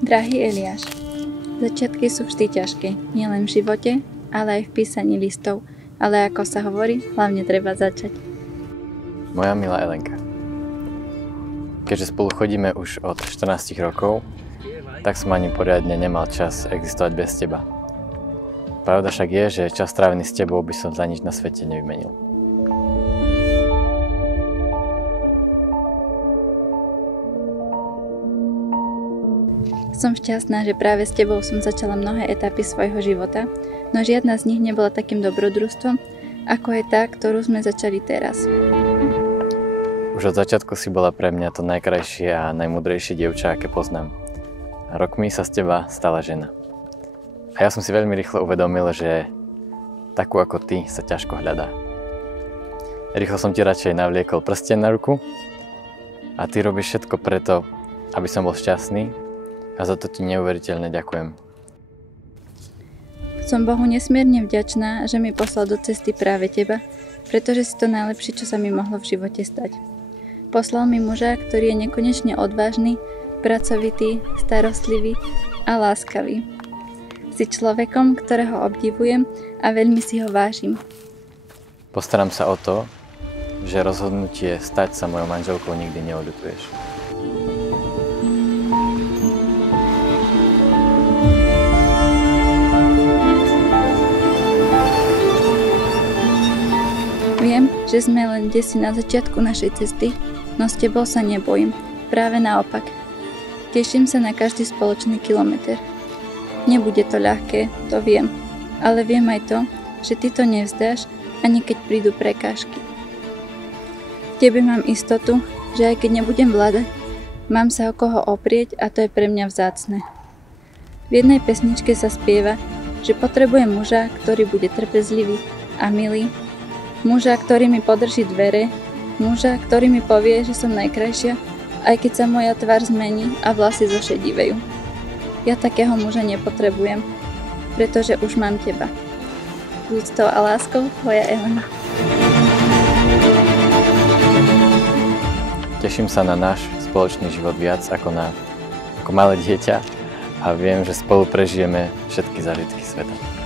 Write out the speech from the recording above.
Drahý Eliáš, začiatky sú vždy ťažké, nielen v živote, ale aj v písaní listov, ale ako sa hovorí, hlavne treba začať. Moja milá Elenka, keďže spolu chodíme už od 14 rokov, tak som ani poriadne nemal čas existovať bez teba. Pravda však je, že čas strávený s tebou by som za nič na svete nevymenil. Som šťastná, že práve s tebou som začala mnohé etapy svojho života, no žiadna z nich nebola takým dobrodružstvom, ako je tá, ktorú sme začali teraz. Už od začiatku si bola pre mňa to najkrajšie a najmúdrejšie dievča, aké poznám. A rokmi sa z teba stala žena. A ja som si veľmi rýchlo uvedomil, že takú ako ty sa ťažko hľadá. Rýchlo som ti radšej navliekol prsteň na ruku a ty robíš všetko preto, aby som bol šťastný a za to ti neuveriteľne ďakujem. Som Bohu nesmierne vďačná, že mi poslal do cesty práve teba, pretože si to najlepšie, čo sa mi mohlo v živote stať. Poslal mi muža, ktorý je nekonečne odvážny, pracovitý, starostlivý a láskavý. Si človekom, ktorého obdivujem a veľmi si ho vážim. Postaram sa o to, že rozhodnutie stať sa mojou manželkou nikdy neoľutuješ. Viem, že sme len desi na začiatku našej cesty, no s tebou sa nebojím. Práve naopak. Teším sa na každý spoločný kilometr. Nebude to ľahké, to viem, ale viem aj to, že ty to nevzdáš, ani keď prídu prekážky. V tebe mám istotu, že aj keď nebudem vládať, mám sa o koho oprieť a to je pre mňa vzácne. V jednej pesničke sa spieva, že potrebujem muža, ktorý bude trpezlivý a milý, muža, ktorý mi podrží dvere, muža, ktorý mi povie, že som najkrajšia, aj keď sa moja tvár zmení a vlasy zošedivejú. Ja takého muža nepotrebujem, pretože už mám teba. S úctou a láskou, tvoja Elena. Teším sa na náš spoločný život viac ako malé dieťa a viem, že spolu prežijeme všetky zážitky sveta.